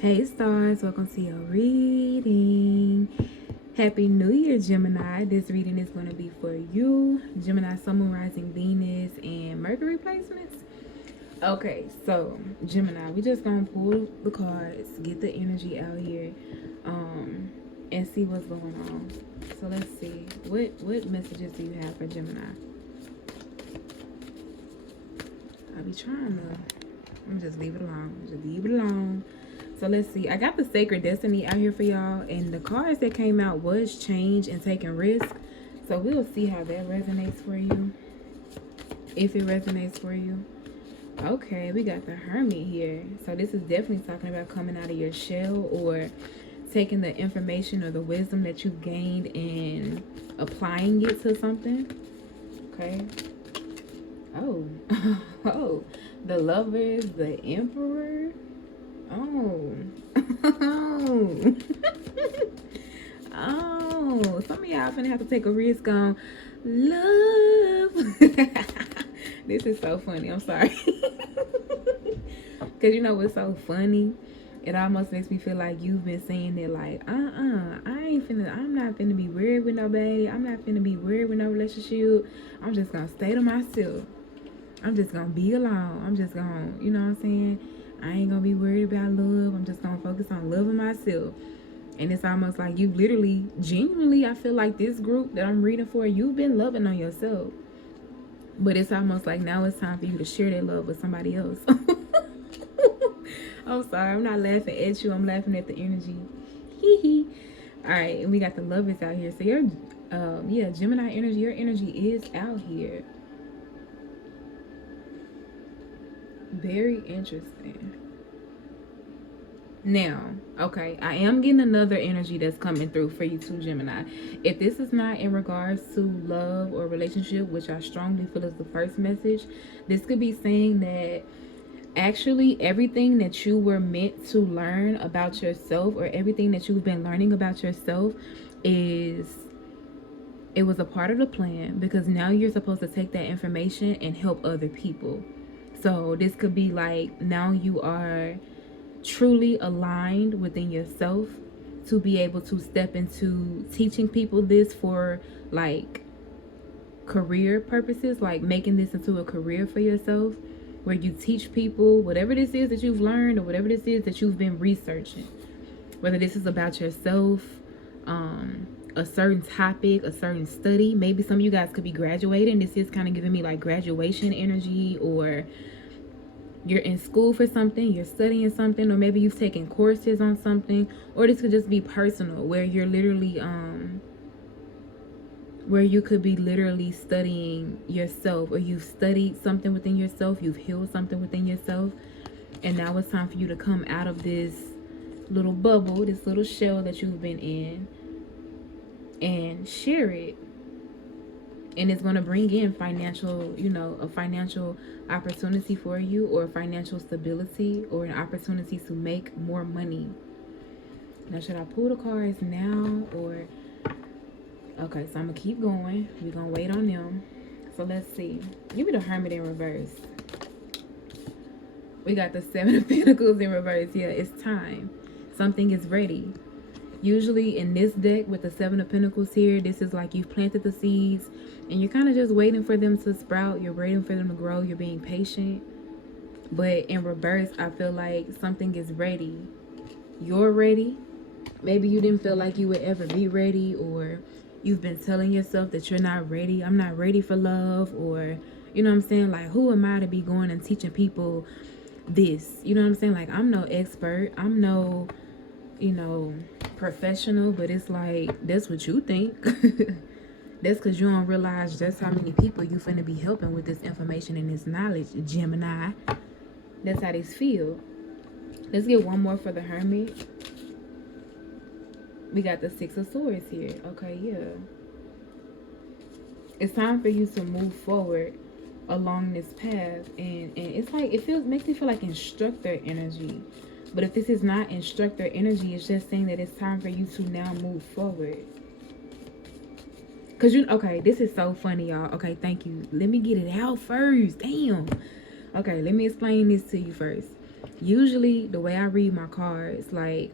Hey stars, welcome to your reading. Happy New Year, Gemini. This reading is going to be for you, Gemini, Sun, Moon, Rising, Venus, and Mercury placements. Okay, so Gemini, we just gonna pull the cards, get the energy out here, and see what's going on. So let's see, what messages do you have for Gemini? I'll be trying to. I'm just leave it alone. Just leave it alone. So let's see. I got the Sacred Destiny out here for y'all. And the cards that came out was change and taking risk. So we'll see how that resonates for you. If it resonates for you. Okay, we got the Hermit here. So this is definitely talking about coming out of your shell or taking the information or the wisdom that you've gained and applying it to something. Okay. Oh. Oh. The Lovers, the Emperor. Oh. Oh. Oh. Some of y'all finna have to take a risk on love. This is so funny. I'm sorry. Because you know what's so funny? It almost makes me feel like you've been saying it like, I'm not finna be weird with nobody. I'm not finna be weird with no relationship. I'm just gonna stay to myself. I'm just gonna be alone. I'm just gonna, you know what I'm saying? I ain't gonna be worried about love. I'm just gonna focus on loving myself. And it's almost like you literally, genuinely, I feel like this group that I'm reading for, you've been loving on yourself. But it's almost like now it's time for you to share that love with somebody else. I'm sorry, I'm not laughing at you. I'm laughing at the energy. Hee hee. Alright, and we got the Lovers out here. So your Gemini energy, your energy is out here. Very interesting. Now, okay, I am getting another energy that's coming through for you too, Gemini. If this is not in regards to love or relationship, which I strongly feel is the first message, this could be saying that actually everything that you were meant to learn about yourself, or everything that you've been learning about yourself, it was a part of the plan, because now you're supposed to take that information and help other people. So this could be like now you are truly aligned within yourself to be able to step into teaching people this for like career purposes, like making this into a career for yourself, where you teach people whatever this is that you've learned or whatever this is that you've been researching, whether this is about yourself, a certain topic, a certain study. Maybe some of you guys could be graduating. This is kind of giving me like graduation energy, or you're in school for something, you're studying something, or maybe you've taken courses on something, or this could just be personal, where you're literally where you could be literally studying yourself, or you've studied something within yourself, you've healed something within yourself, and now it's time for you to come out of this little bubble, this little shell that you've been in, and share it. And it's going to bring in financial, a financial opportunity for you, or financial stability, or an opportunity to make more money. Now, should I pull the cards now, or... Okay, so I'm going to keep going. We're going to wait on them. So let's see. Give me the Hermit in reverse. We got the Seven of Pentacles in reverse. Yeah, it's time. Something is ready. Usually in this deck with the Seven of Pentacles here, this is like you've planted the seeds and you're kind of just waiting for them to sprout. You're waiting for them to grow. You're being patient. But in reverse, I feel like something is ready. You're ready. Maybe you didn't feel like you would ever be ready, or you've been telling yourself that you're not ready. I'm not ready for love, or, you know what I'm saying? Like, who am I to be going and teaching people this? You know what I'm saying? Like, I'm no expert. I'm no... professional, but it's like, that's what you think. That's because you don't realize just how many people you finna be helping with this information and this knowledge, Gemini. That's how this feel. Let's get one more for the Hermit. We got the Six of Swords here. Okay, yeah. It's time for you to move forward along this path, and it's like, makes me feel like instructor energy. But if this is not instructor energy, it's just saying that it's time for you to now move forward. Because okay, this is so funny, y'all. Okay, thank you. Let me get it out first. Damn. Okay, let me explain this to you first. Usually the way I read my cards, like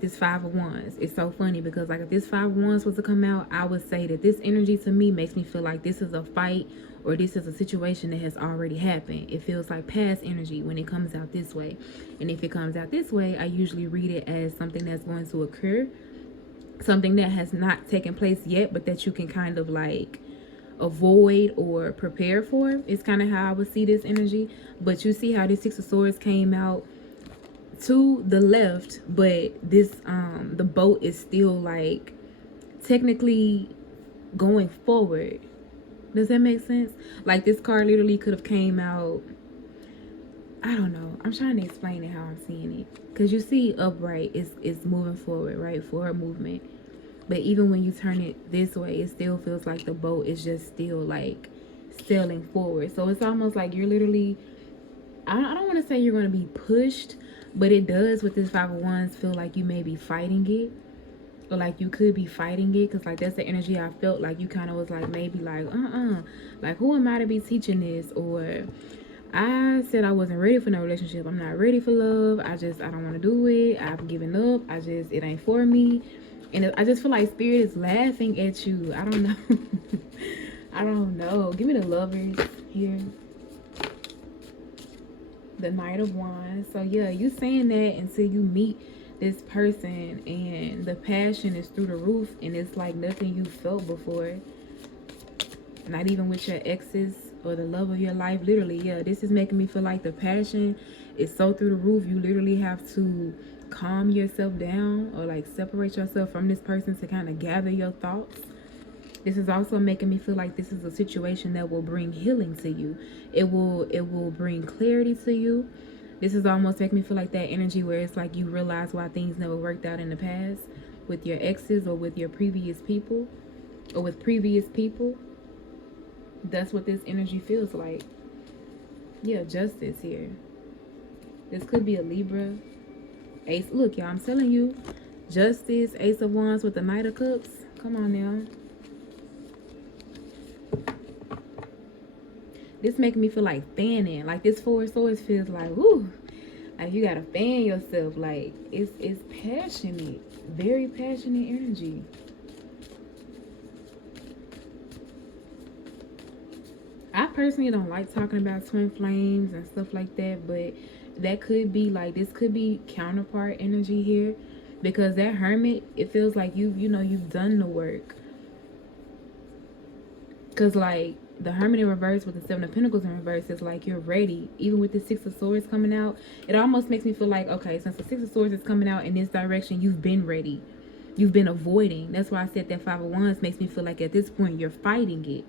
this Five of Wands, it's so funny because like if this Five of Wands was to come out, I would say that this energy to me makes me feel like this is a fight or this is a situation that has already happened. It feels like past energy when it comes out this way. And if it comes out this way, I usually read it as something that's going to occur, something that has not taken place yet, but that you can kind of like avoid or prepare for. It's kind of how I would see this energy. But you see how this Six of Swords came out to the left, but this the boat is still like technically going forward. Does that make sense? Like this card literally could have came out, I don't know, I'm trying to explain it how I'm seeing it, because you see upright is moving forward, right? Forward movement. But even when you turn it this way, it still feels like the boat is just still like sailing forward. So it's almost like you're literally, I don't want to say you're going to be pushed, but it does with this Five of Wands feel like you may be fighting it, or like you could be fighting it, because like that's the energy I felt. Like you kind of was like maybe like like who am I to be teaching this, or I said I wasn't ready for no relationship, I'm not ready for love, I don't want to do it, I've given up, it ain't for me. And I just feel like Spirit is laughing at you. I don't know. I don't know. Give me the Lovers here. The Knight of Wands. So yeah, you saying that until you meet this person and the passion is through the roof and it's like nothing you felt before. Not even with your exes or the love of your life. Literally, yeah, this is making me feel like the passion is so through the roof. You literally have to calm yourself down or like separate yourself from this person to kind of gather your thoughts. This is also making me feel like this is a situation that will bring healing to you. It will bring clarity to you. This is almost making me feel like that energy where it's like you realize why things never worked out in the past with your exes or with your previous people or with previous people. That's what this energy feels like. Yeah, Justice here. This could be a Libra. Ace, look y'all, I'm telling you, Justice, Ace of Wands with the Knight of Cups. Come on now. This making me feel like fanning. Like this Four of Swords feels like, woo, like you gotta fan yourself. Like it's passionate, very passionate energy. I personally don't like talking about twin flames and stuff like that, but that could be like, this could be counterpart energy here, because that Hermit, it feels like you know you've done the work. Because like the Hermit in reverse with the Seven of Pentacles in reverse is like you're ready. Even with the Six of Swords coming out, it almost makes me feel like, okay, since the Six of Swords is coming out in this direction, you've been ready, you've been avoiding. That's why I said that Five of Wands makes me feel like at this point you're fighting it.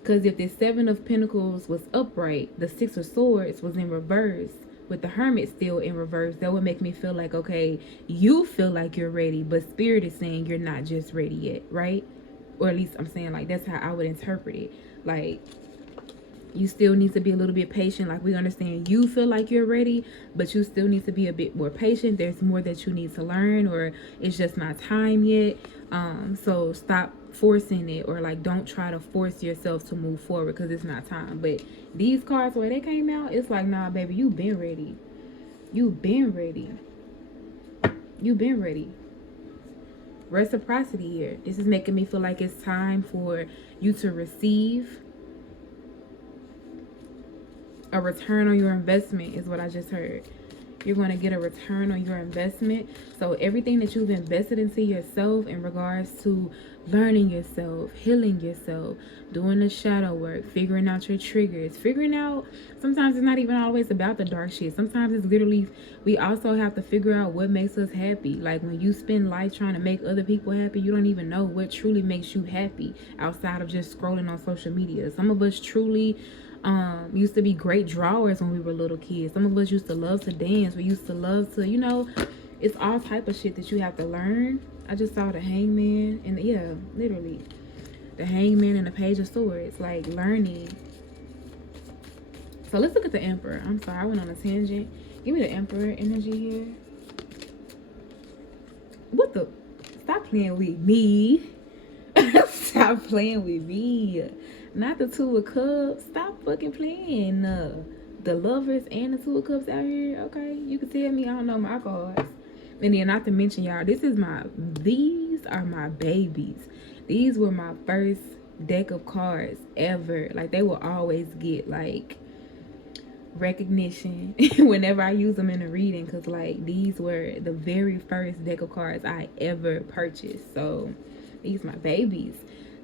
Because if the Seven of Pentacles was upright, the Six of Swords was in reverse, with the Hermit still in reverse, that would make me feel like, okay, you feel like you're ready, but Spirit is saying you're not just ready yet, right? Or at least I'm saying, like, that's how I would interpret it. Like, you still need to be a little bit patient. Like, we understand you feel like you're ready, but you still need to be a bit more patient. There's more that you need to learn, or it's just not time yet. So stop forcing it, or like don't try to force yourself to move forward because it's not time. But these cards, where they came out, it's like, nah baby, you've been ready, you've been ready, you've been ready. Reciprocity here. This is making me feel like it's time for you to receive a return on your investment, is what I just heard. You're going to get a return on your investment. So everything that you've invested into yourself in regards to learning yourself, healing yourself, doing the shadow work, figuring out your triggers, figuring out, sometimes it's not even always about the dark shit. Sometimes it's literally, we also have to figure out what makes us happy. Like when you spend life trying to make other people happy, you don't even know what truly makes you happy outside of just scrolling on social media. Some of us truly used to be great drawers when we were little kids. Some of us used to love to dance. We used to love to, you know, it's all type of shit that you have to learn. I just saw the Hangman, and yeah, literally the Hangman and the Page of Swords, like learning. So let's look at the Emperor. I'm sorry, I went on a tangent. Give me the Emperor energy here. What the? Stop playing with me. Stop playing with me. Not the Two of Cups. Stop fucking playing. the lovers and the two of cups out here. Okay, you can tell me I don't know my cards. And then not to mention, y'all, these are my babies. These were my first deck of cards ever. Like, they will always get like recognition whenever I use them in a reading, because like these were the very first deck of cards I ever purchased. So these my babies.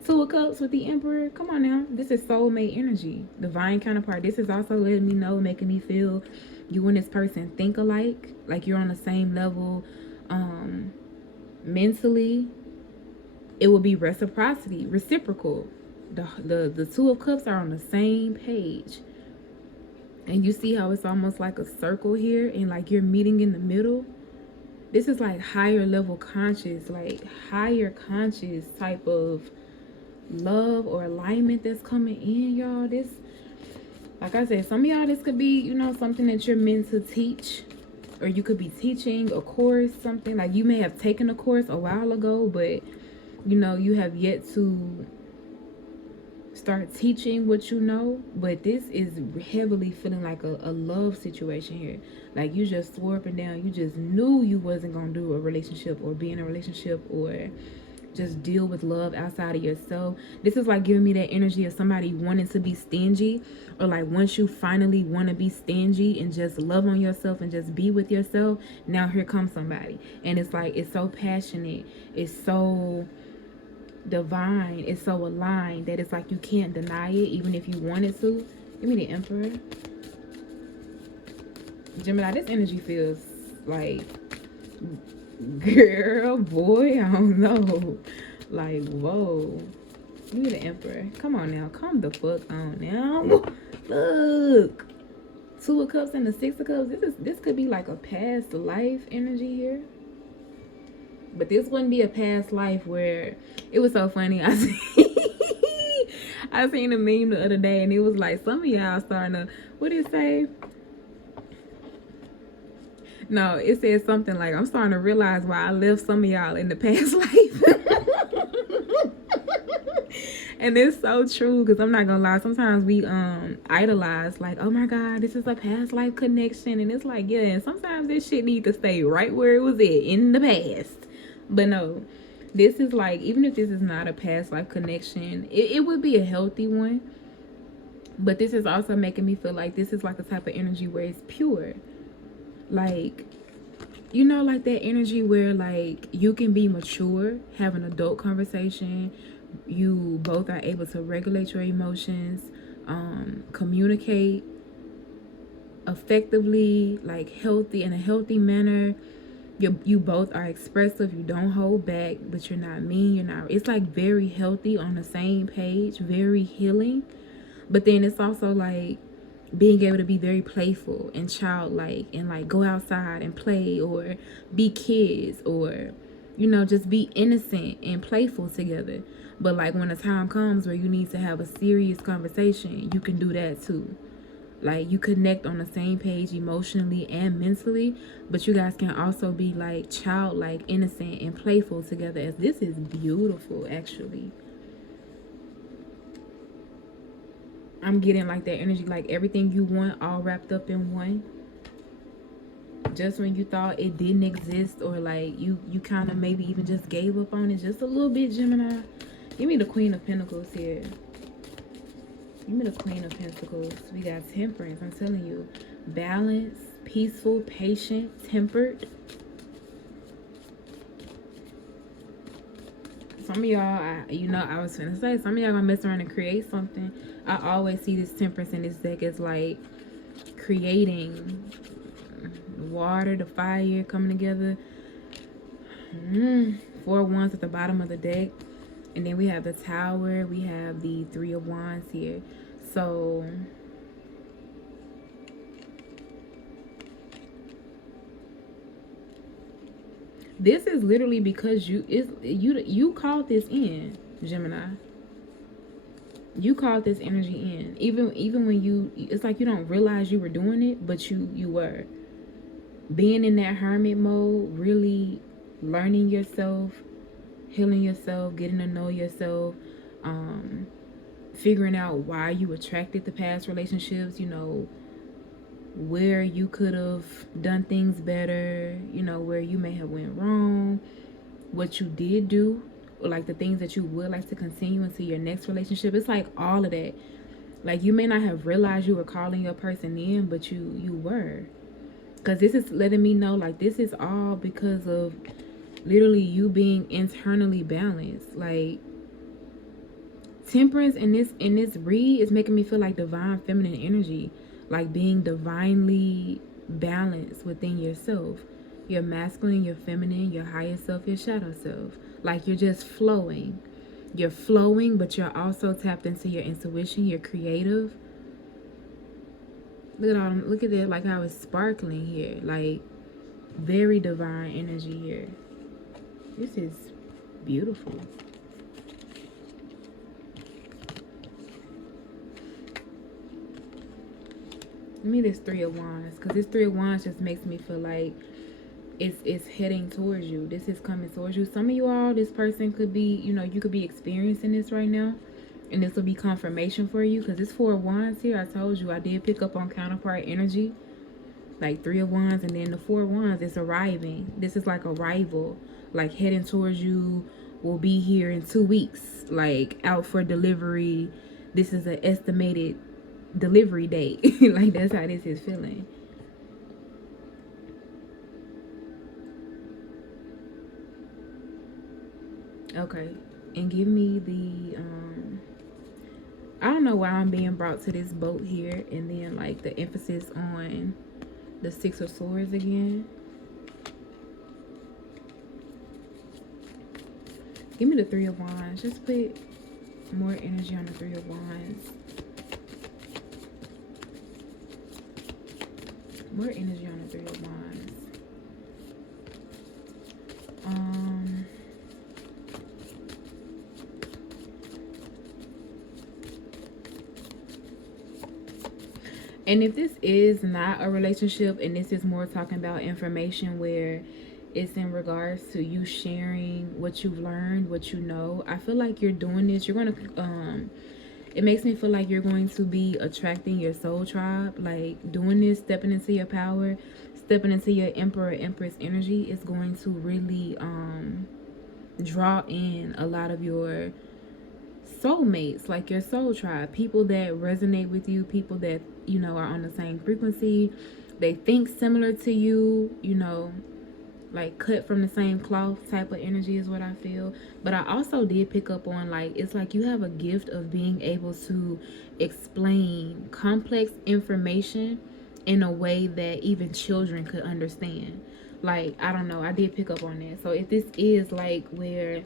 Two of Cups with the Emperor. Come on now. This is soulmate energy. Divine counterpart. This is also letting me know, making me feel you and this person think alike. Like you're on the same level mentally. It will be reciprocity, reciprocal. The Two of Cups are on the same page. And you see how it's almost like a circle here, and like you're meeting in the middle. This is like higher level conscious, like higher conscious type of love or alignment that's coming in, y'all. This, like I said, some of y'all, this could be, you know, something that you're meant to teach, or you could be teaching a course, something like you may have taken a course a while ago, but you know, you have yet to start teaching what you know. But this is heavily feeling like a love situation here. Like you just swore up and down, you just knew you wasn't gonna do a relationship or be in a relationship or just deal with love outside of yourself. This is like giving me that energy of somebody wanting to be stingy, or like once you finally want to be stingy and just love on yourself and just be with yourself, now here comes somebody, and it's like it's so passionate, it's so divine, it's so aligned that it's like you can't deny it even if you wanted to. Give me the Emperor. Gemini, this energy feels like, girl, boy, I don't know. Like, whoa. Give me the Emperor. Come on now. Calm the fuck on now. Look. Two of Cups and the Six of Cups. This could be like a past life energy here. But this wouldn't be a past life where it was so funny. I seen a meme the other day, and it was like some of y'all starting to, what did it say? No, it said something like, I'm starting to realize why I left some of y'all in the past life. And it's so true, because I'm not gonna lie, sometimes we idolize, like, oh my god, this is a past life connection, and it's like, yeah, and sometimes this shit need to stay right where it was at, in the past. But no, this is like, even if this is not a past life connection, it would be a healthy one. But this is also making me feel like this is like a type of energy where it's pure. Like, you know, like that energy where like you can be mature, have an adult conversation, you both are able to regulate your emotions, communicate effectively, like healthy, in a healthy manner. You both are expressive, you don't hold back, but you're not mean, you're not, it's like very healthy, on the same page, very healing. But then it's also like being able to be very playful and childlike, and like go outside and play, or be kids, or, you know, just be innocent and playful together. But like when the time comes where you need to have a serious conversation, you can do that too. Like you connect on the same page emotionally and mentally, but you guys can also be like childlike, innocent, and playful together. As this is beautiful, actually. I'm getting like that energy, like everything you want all wrapped up in one. Just when you thought it didn't exist, or like you kind of maybe even just gave up on it just a little bit, Gemini. Give me the Queen of Pentacles here. Give me the Queen of Pentacles. We got Temperance. I'm telling you. Balance, peaceful, patient, tempered. Some of y'all, you know, I was finna say, some of y'all gonna mess around and create something. I always see this Temperance in this deck as like creating, water, the fire coming together. 4 wands at the bottom of the deck. And then we have the Tower. We have the 3 of Wands here. So this is literally because you called this in, Gemini. You called this energy in. Even when you, it's like you don't realize you were doing it, but you were. Being in that hermit mode, really learning yourself, healing yourself, getting to know yourself, figuring out why you attracted the past relationships, you know, where you could have done things better, you know, where you may have went wrong, what you did do, or like the things that you would like to continue into your next relationship. It's like all of that. Like, you may not have realized you were calling your person in, but you were. Because this is letting me know, like, this is all because of literally you being internally balanced. Like, temperance in this read is making me feel like divine feminine energy, like being divinely balanced within yourself, your masculine, your feminine, your higher self, your shadow self. Like, you're just flowing. You're flowing, but you're also tapped into your intuition. You're creative. Look at all them, look at that, like how it's sparkling here. Like, very divine energy here. This is beautiful. Give me this Three of Wands, because this Three of Wands just makes me feel like it's heading towards you. This is coming towards you. Some of you all, this person could be, you know, you could be experiencing this right now, and this will be confirmation for you, because this Four of Wands here, I told you I did pick up on counterpart energy, like Three of Wands, and then the Four of Wands, it's arriving. This is like arrival, like heading towards you. Will be here in 2 weeks, like out for delivery. This is an estimated delivery date. Like, that's how this is feeling. Okay, and give me the I don't know why I'm being brought to this boat here, and then like the emphasis on the Six of Swords again. Give me the Three of Wands. Just put more energy on the Three of Wands. More energy on the Three of Wands. And if this is not a relationship, and this is more talking about information where it's in regards to you sharing what you've learned, what you know, I feel like you're doing this. You're going to, it makes me feel like you're going to be attracting your soul tribe. Like, doing this, stepping into your power, stepping into your Emperor, Empress energy is going to really draw in a lot of your soulmates, like your soul tribe, people that resonate with you, people that, you know, are on the same frequency, they think similar to you, you know, like cut from the same cloth type of energy is what I feel. But I also did pick up on, like, it's like you have a gift of being able to explain complex information in a way that even children could understand. Like, I don't know, I did pick up on that. So if this is like where,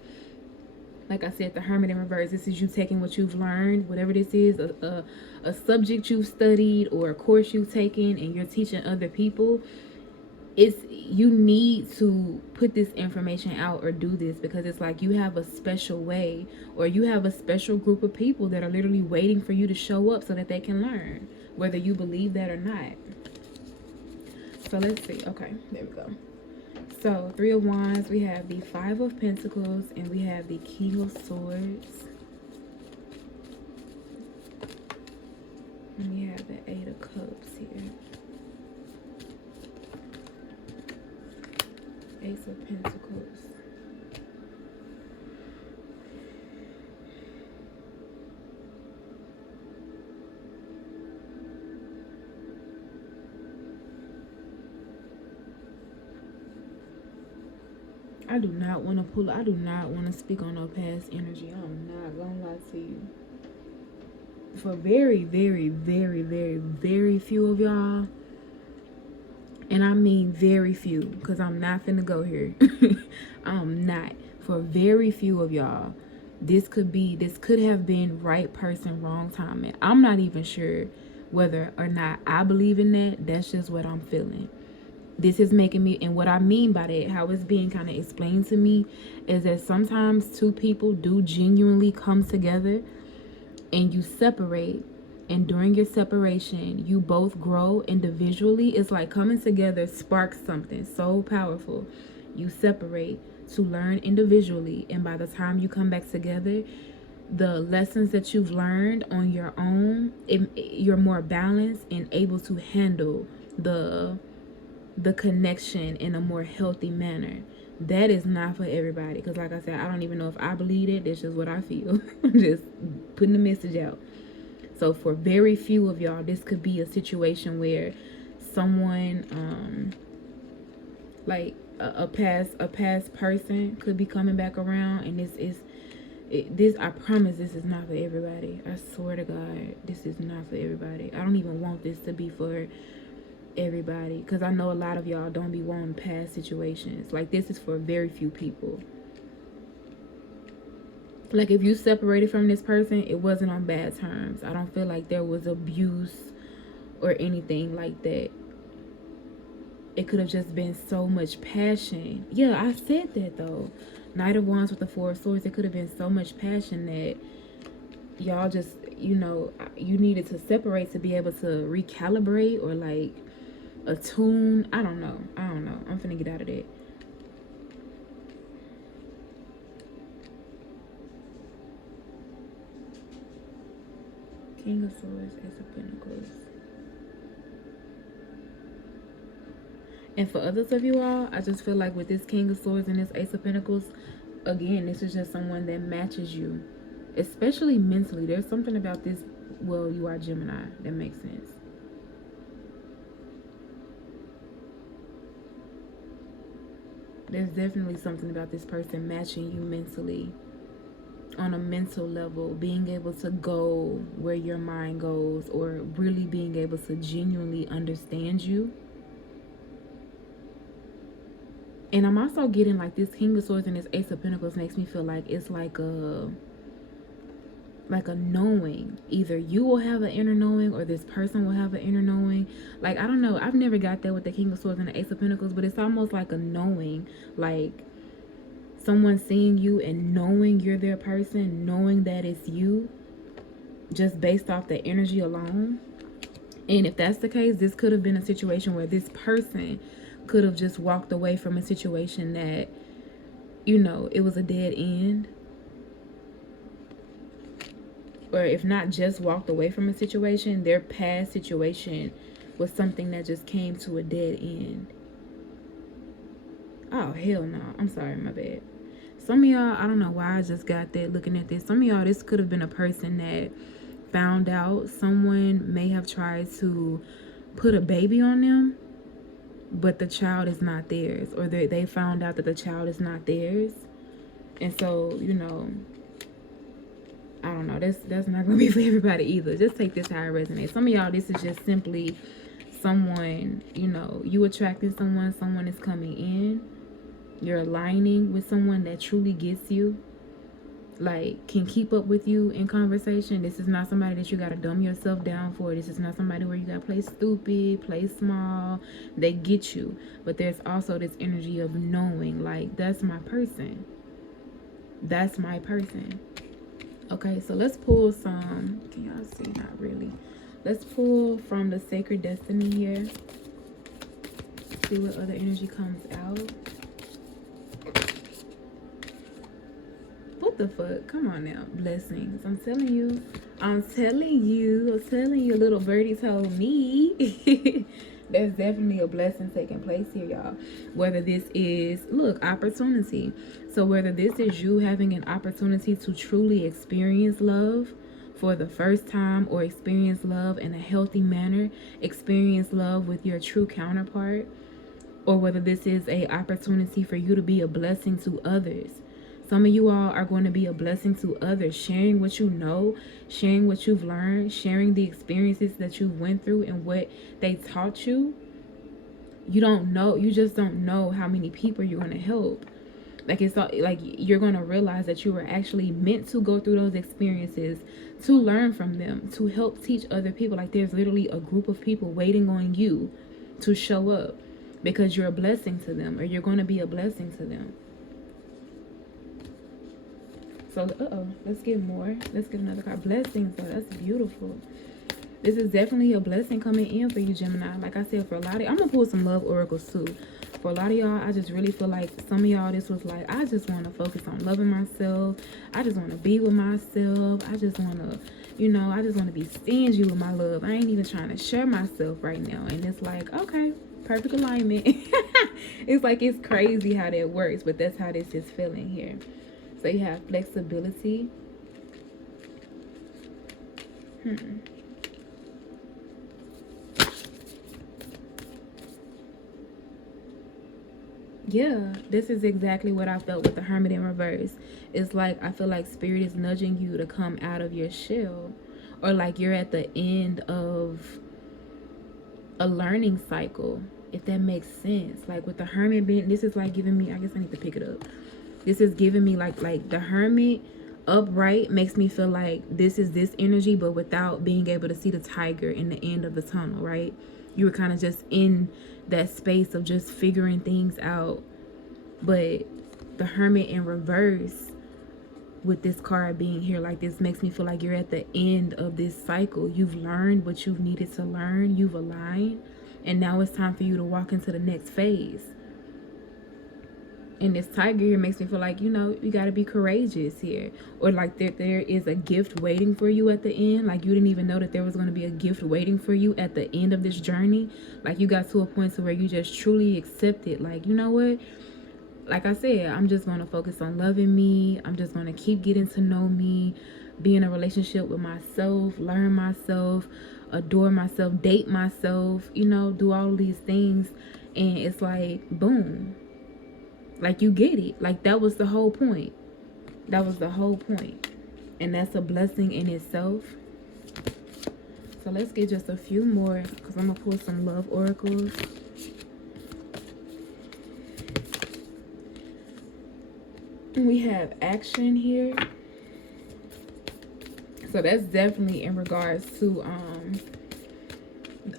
like I said, the Hermit in reverse, this is you taking what you've learned, whatever this is, a subject you've studied or a course you've taken, and you're teaching other people. It's, you need to put this information out or do this, because it's like you have a special way, or you have a special group of people that are literally waiting for you to show up so that they can learn, whether you believe that or not. So let's see. Okay, there we go. So, Three of Wands, we have the Five of Pentacles, and we have the King of Swords. And we have the Eight of Cups here. Ace of Pentacles. I do not want to pull, I do not want to speak on no past energy. I'm not gonna lie to you. For very, very, very, very, very few of y'all, and I mean very few, because I'm not finna go here. I'm not. For very few of y'all, this could have been right person, wrong time. And I'm not even sure whether or not I believe in that. That's just what I'm feeling. This is making me, and what I mean by that, how it's being kind of explained to me, is that sometimes two people do genuinely come together and you separate, and during your separation you both grow individually. It's like coming together sparks something so powerful. You separate to learn individually, and by the time you come back together, the lessons that you've learned on your own, you're more balanced and able to handle the connection in a more healthy manner. That is not for everybody, because like I said, I don't even know if I believe it. That's just what I feel. I'm just putting the message out. So for very few of y'all, this could be a situation where someone like a past person could be coming back around, and this I promise this is not for everybody. I swear to God, this is not for everybody. I don't even want this to be for everybody, because I know a lot of y'all don't be wanting past situations. Like, this is for very few people. Like, if you separated from this person, it wasn't on bad terms. I don't feel like there was abuse or anything like that. It could have just been so much passion. Yeah, I said that though. Knight of Wands with the Four of Swords. It could have been so much passion that y'all just, you know, you needed to separate to be able to recalibrate or like attune. I don't know. I'm finna get out of that. King of Swords, Ace of Pentacles. And for others of you all, I just feel like with this King of Swords and this Ace of Pentacles, again, this is just someone that matches you, especially mentally. There's something about this, well, you are Gemini, that makes sense. There's definitely something about this person matching you mentally, on a mental level, being able to go where your mind goes, or really being able to genuinely understand you. And I'm also getting like this King of Swords and this Ace of Pentacles makes me feel like it's like a knowing. Either you will have an inner knowing, or this person will have an inner knowing. Like, I don't know. I've never got that with the King of Swords and the Ace of Pentacles, but it's almost like a knowing. Like, someone seeing you and knowing you're their person, knowing that it's you, just based off the energy alone. And if that's the case, this could have been a situation where this person could have just walked away from a situation that, you know, it was a dead end. Or if not just walked away from a situation, their past situation was something that just came to a dead end. Oh, hell no. I'm sorry, my bad. Some of y'all, I don't know why I just got that looking at this. Some of y'all, this could have been a person that found out someone may have tried to put a baby on them, but the child is not theirs. Or they found out that the child is not theirs. And so, you know, I don't know. That's not going to be for everybody either. Just take this how it resonates. Some of y'all, this is just simply someone, you know, you attracting someone. Someone is coming in. You're aligning with someone that truly gets you. Like, can keep up with you in conversation. This is not somebody that you got to dumb yourself down for. This is not somebody where you got to play stupid, play small. They get you. But there's also this energy of knowing, like, that's my person. That's my person. Okay, so let's pull some. Can y'all see? Not really. Let's pull from the Sacred Destiny here. See what other energy comes out. What the fuck? Come on now. Blessings. I'm telling you, little birdie told me. There's definitely a blessing taking place here, y'all. Whether this is, look, opportunity. So whether this is you having an opportunity to truly experience love for the first time, or experience love in a healthy manner, experience love with your true counterpart, or whether this is a opportunity for you to be a blessing to others. Some of you all are going to be a blessing to others, sharing what you know, sharing what you've learned, sharing the experiences that you went through and what they taught you. You don't know, you just don't know how many people you're going to help. Like, it's like you're going to realize that you were actually meant to go through those experiences to learn from them, to help teach other people. Like, there's literally a group of people waiting on you to show up because you're a blessing to them, or you're going to be a blessing to them. So, let's get more. Let's get another card. Blessings. So that's beautiful. This is definitely a blessing coming in for you, Gemini. Like I said, for a lot of, I'm going to pull some love oracles too. For a lot of y'all, I just really feel like some of y'all, this was like, I just want to focus on loving myself. I just want to be with myself. I just want to, you know, I just want to be stingy with my love. I ain't even trying to share myself right now. And it's like, okay, perfect alignment. It's like, it's crazy how that works, but that's how this is feeling here. So you have flexibility. Yeah, this is exactly what I felt with the Hermit in reverse. It's like, I feel like Spirit is nudging you to come out of your shell, or like you're at the end of a learning cycle, if that makes sense. Like with the Hermit being, this is like giving me, I guess I need to pick it up. This is giving me like the Hermit upright makes me feel like this is this energy, but without being able to see the tiger in the end of the tunnel, right? You were kind of just in that space of just figuring things out. But the Hermit in reverse, with this card being here like this, makes me feel like you're at the end of this cycle. You've learned what you've needed to learn, you've aligned, and now it's time for you to walk into the next phase. And this tiger here makes me feel like, you know, you got to be courageous here. Or like there is a gift waiting for you at the end. Like you didn't even know that there was going to be a gift waiting for you at the end of this journey. Like you got to a point to where you just truly accepted, like, you know what? Like I said, I'm just going to focus on loving me. I'm just going to keep getting to know me, be in a relationship with myself, learn myself, adore myself, date myself, you know, do all these things. And it's like, boom. Like, you get it. Like, that was the whole point. That was the whole point. And that's a blessing in itself. So let's get just a few more, because I'm going to pull some love oracles. We have action here. So that's definitely in regards to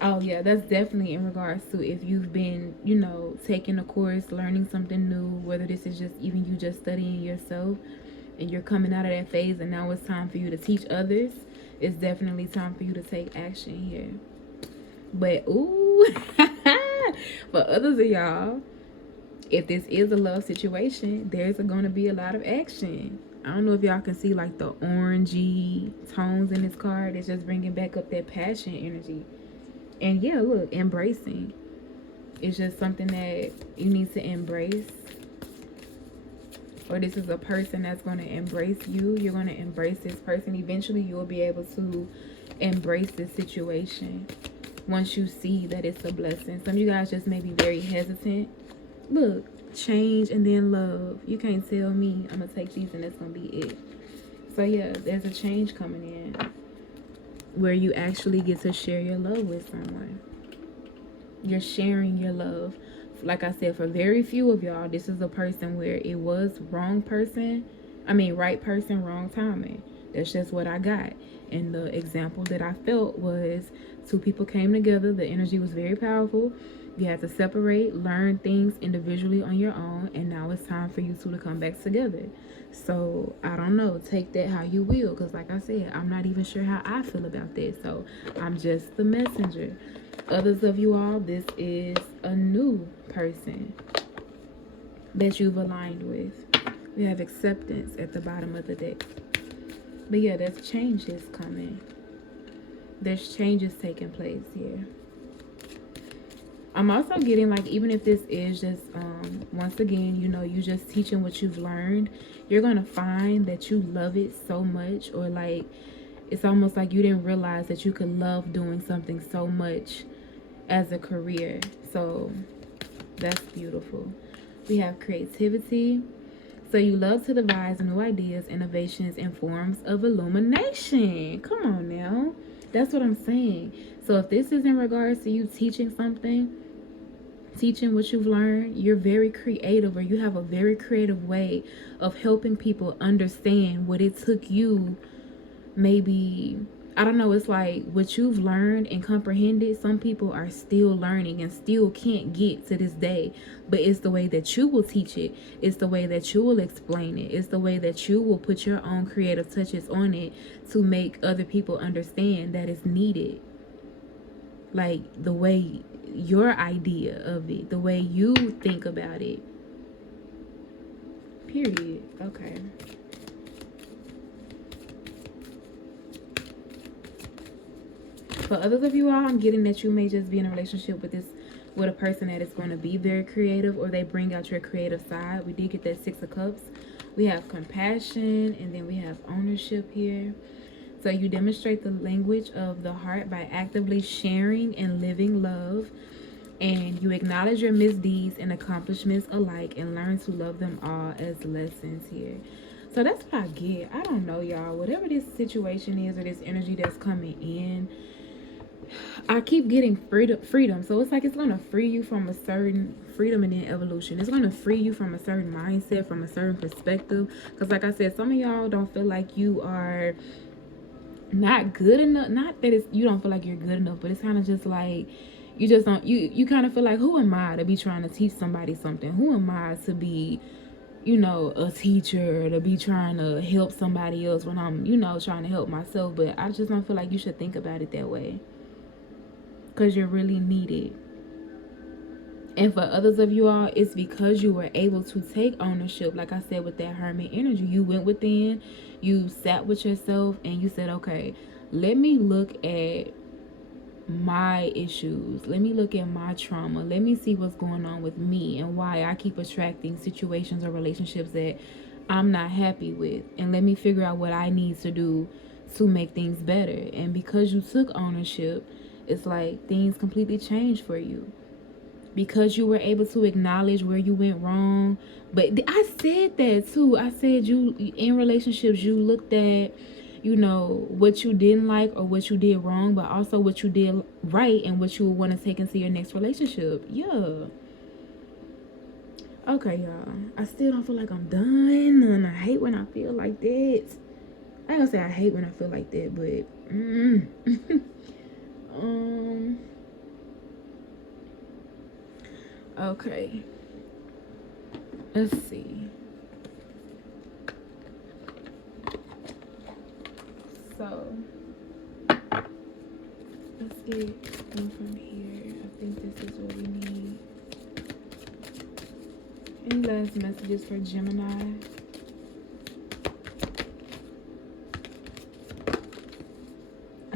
oh yeah, that's definitely in regards to if you've been, you know, taking a course, learning something new, whether this is just even you just studying yourself and you're coming out of that phase and now it's time for you to teach others. It's definitely time for you to take action here. But ooh, for others of y'all, if this is a love situation, there's going to be a lot of action. I don't know if y'all can see like the orangey tones in this card. It's just bringing back up that passion energy. And yeah, look, embracing. It's just something that you need to embrace. Or this is a person that's going to embrace you. You're going to embrace this person. Eventually, you'll be able to embrace this situation once you see that it's a blessing. Some of you guys just may be very hesitant. Look, change and then love. You can't tell me I'm going to take these and that's going to be it. So yeah, there's a change coming in where you actually get to share your love with someone. You're sharing your love. Like I said, for very few of y'all, this is a person where it was right person, wrong timing. That's just what I got. And the example that I felt was two people came together. The energy was very powerful. You had to separate, learn things individually on your own, and now it's time for you two to come back together. So I don't know, take that how you will, because like I said, I'm not even sure how I feel about that. So I'm just the messenger. Others of you all, this is a new person that you've aligned with. We have acceptance at the bottom of the deck. But yeah, there's changes coming. There's changes taking place here. I'm also getting like, even if this is just, once again, you know, you just teaching what you've learned, you're going to find that you love it so much, or like, it's almost like you didn't realize that you could love doing something so much as a career. So that's beautiful. We have creativity. So you love to devise new ideas, innovations, and forms of illumination. Come on now. That's what I'm saying. So if this is in regards to you teaching something, teaching what you've learned, you're very creative, or you have a very creative way of helping people understand what it took you. Maybe, I don't know, it's like what you've learned and comprehended, some people are still learning and still can't get to this day. But it's the way that you will teach it. It's the way that you will explain it. It's the way that you will put your own creative touches on it to make other people understand that it's needed. Like the way, your idea of it, the way you think about it. Period. Okay. For others of you all, I'm getting that you may just be in a relationship with a person that is going to be very creative, or they bring out your creative side. We did get that 6 of Cups. We have compassion, and then we have ownership here. So you demonstrate the language of the heart by actively sharing and living love. And you acknowledge your misdeeds and accomplishments alike and learn to love them all as lessons here. So that's what I get. I don't know, y'all. Whatever this situation is or this energy that's coming in, I keep getting freedom. So it's like it's going to free you from a certain freedom and then evolution. It's going to free you from a certain mindset, from a certain perspective. Because like I said, some of y'all don't feel like you are not good enough. Not that it's you don't feel like you're good enough, but it's kind of just like you just don't, you kind of feel like, who am I to be trying to teach somebody something? Who am I to be, you know, a teacher, to be trying to help somebody else when I'm, you know, trying to help myself? But I just don't feel like you should think about it that way, because you're really needed. And for others of you all, it's because you were able to take ownership. Like I said, with that hermit energy, you went within, you sat with yourself, and you said, okay, let me look at my issues, let me look at my trauma, let me see what's going on with me and why I keep attracting situations or relationships that I'm not happy with, and let me figure out what I need to do to make things better. And because you took ownership, it's like things completely changed for you, because you were able to acknowledge where you went wrong. But I said that too. I said, you in relationships, you looked at, you know, what you didn't like or what you did wrong, but also what you did right and what you would want to take into your next relationship. Yeah. Okay, y'all. I still don't feel like I'm done, and I hate when I feel like that. I ain't gonna say I hate when I feel like that, but okay. Let's see. So let's get one from here. I think this is what we need. Any last messages for Gemini?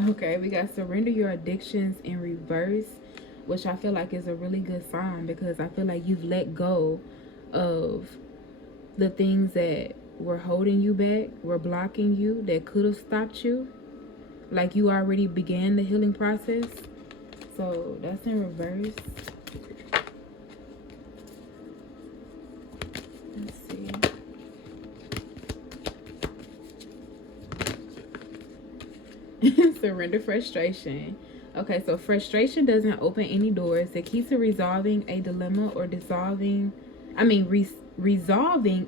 Okay, we got surrender your addictions in reverse, which I feel like is a really good sign, because I feel like you've let go of the things that were holding you back, were blocking you, that could have stopped you. Like you already began the healing process. So that's in reverse. Let's see. Surrender frustration. Okay, so frustration doesn't open any doors. The key to resolving a dilemma or resolving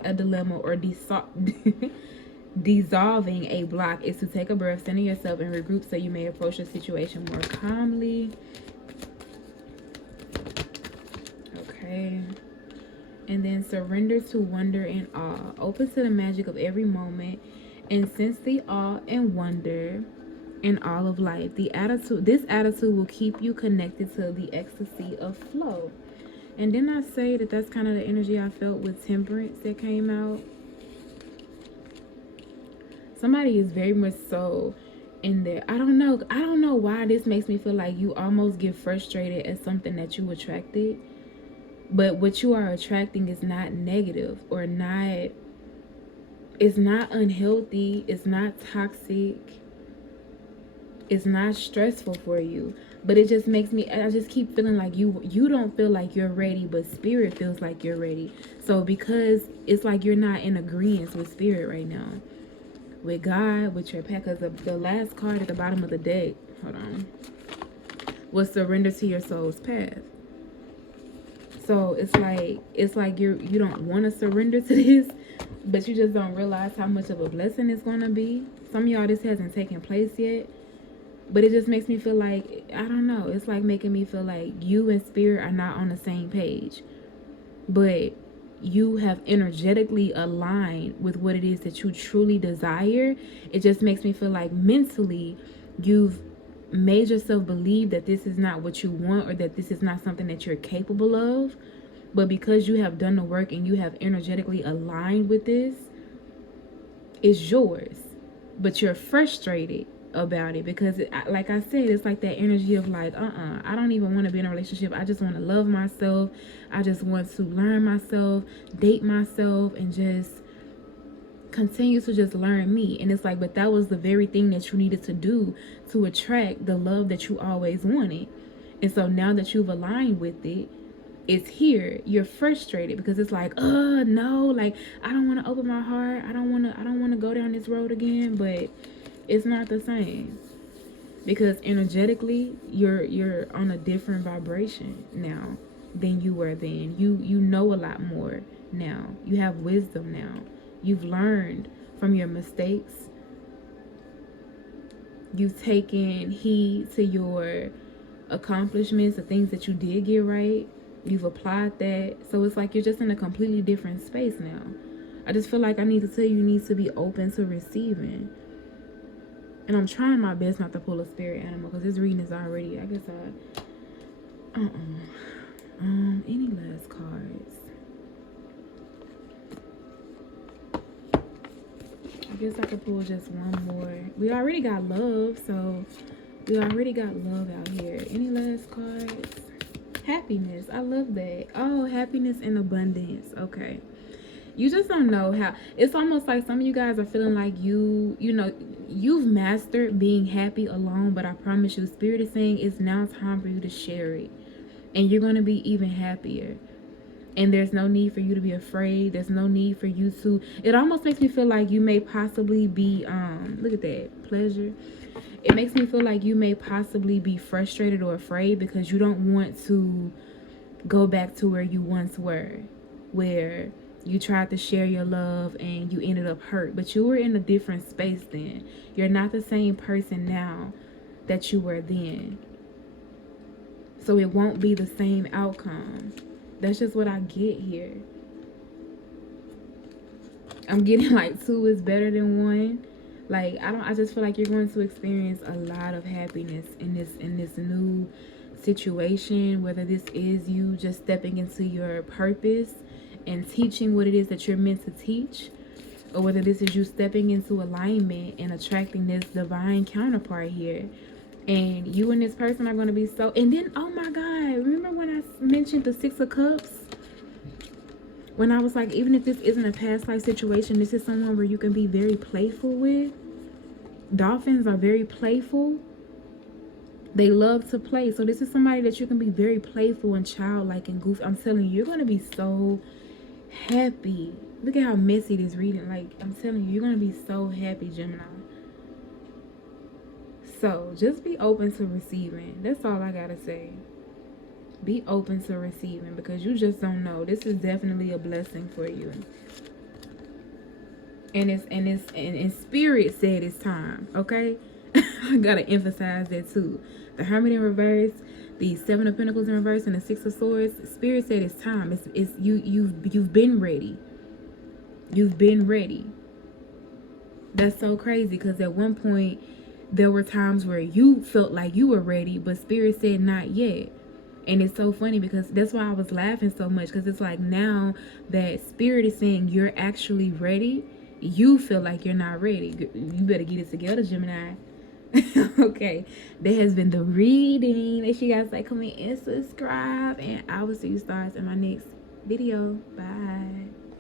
a dilemma or dissolving a block is to take a breath, center yourself, and regroup so you may approach the situation more calmly. Okay. And then surrender to wonder and awe. Open to the magic of every moment and sense the awe and wonder in all of life. This attitude will keep you connected to the ecstasy of flow. And then I say that that's kind of the energy I felt with temperance that came out. Somebody is very much so in there. I don't know why this makes me feel like you almost get frustrated at something that you attracted. But what you are attracting is not negative or not, it's not unhealthy, it's not toxic, it's not stressful for you. But it just makes me, I just keep feeling like you don't feel like you're ready, but spirit feels like you're ready. So because it's like you're not in agreement with spirit right now, with God, with your pack, because the last card at the bottom of the deck, hold on, was surrender to your soul's path. So it's like you don't want to surrender to this, but you just don't realize how much of a blessing it's going to be. Some of y'all, this hasn't taken place yet, but it just makes me feel like, I don't know, it's like making me feel like you and spirit are not on the same page, but you have energetically aligned with what it is that you truly desire. It just makes me feel like mentally you've made yourself believe that this is not what you want, or that this is not something that you're capable of. But because you have done the work and you have energetically aligned with this, it's yours. But you're frustrated about it, because like I said, it's like that energy of like, I don't even want to be in a relationship. I just want to love myself. I just want to learn myself, date myself, and just continue to just learn me. And it's like, but that was the very thing that you needed to do to attract the love that you always wanted. And so now that you've aligned with it, it's here. You're frustrated because it's like, no, like I don't want to open my heart. I don't want to go down this road again. But it's not the same, because energetically you're on a different vibration now than you were then. You know a lot more now. You have wisdom now. You've learned from your mistakes. You've taken heed to your accomplishments, the things that you did get right. You've applied that. So it's like you're just in a completely different space now. I just feel like I need to tell you, you need to be open to receiving. And I'm trying my best not to pull a spirit animal, because this reading is already, I guess any last cards? I guess I could pull just one more. We already got love, so we already got love out here. Any last cards? Happiness. I love that. Oh, happiness and abundance. Okay. You just don't know how. It's almost like some of you guys are feeling like you know, you've mastered being happy alone, but I promise you, Spirit is saying it's now time for you to share it. And you're going to be even happier. And there's no need for you to be afraid. There's no need for you to, it almost makes me feel like you may possibly be, look at that, pleasure. It makes me feel like you may possibly be frustrated or afraid because you don't want to go back to where you once were, where you tried to share your love and you ended up hurt. But you were in a different space then. You're not the same person now that you were then. So it won't be the same outcome. That's just what I get here. I'm getting like 2 is better than 1. Like I just feel like you're going to experience a lot of happiness in this new situation, whether this is you just stepping into your purpose and teaching what it is that you're meant to teach, or whether this is you stepping into alignment and attracting this divine counterpart here. And you and this person are going to be so, and then, oh my God, remember when I mentioned the 6 of Cups? When I was like, even if this isn't a past life situation, this is someone where you can be very playful with. Dolphins are very playful. They love to play. So this is somebody that you can be very playful and childlike and goofy. I'm telling you, you're going to be so happy. Look at how messy this reading. Like, I'm telling you, you're going to be so happy, Gemini. So just be open to receiving. That's all I got to say. Be open to receiving, because you just don't know. This is definitely a blessing for you. And Spirit said it's time, okay? I gotta emphasize that too. The Hermit in reverse, the 7 of Pentacles in reverse, and the 6 of Swords. Spirit said it's time. It's you've been ready. You've been ready. That's so crazy, because at one point there were times where you felt like you were ready, but Spirit said not yet. And it's so funny, because that's why I was laughing so much, because it's like now that Spirit is saying you're actually ready, you feel like you're not ready. You better get it together, Gemini. Okay, that has been the reading. Make sure you guys like, comment, and subscribe, and I will see you stars in my next video. Bye.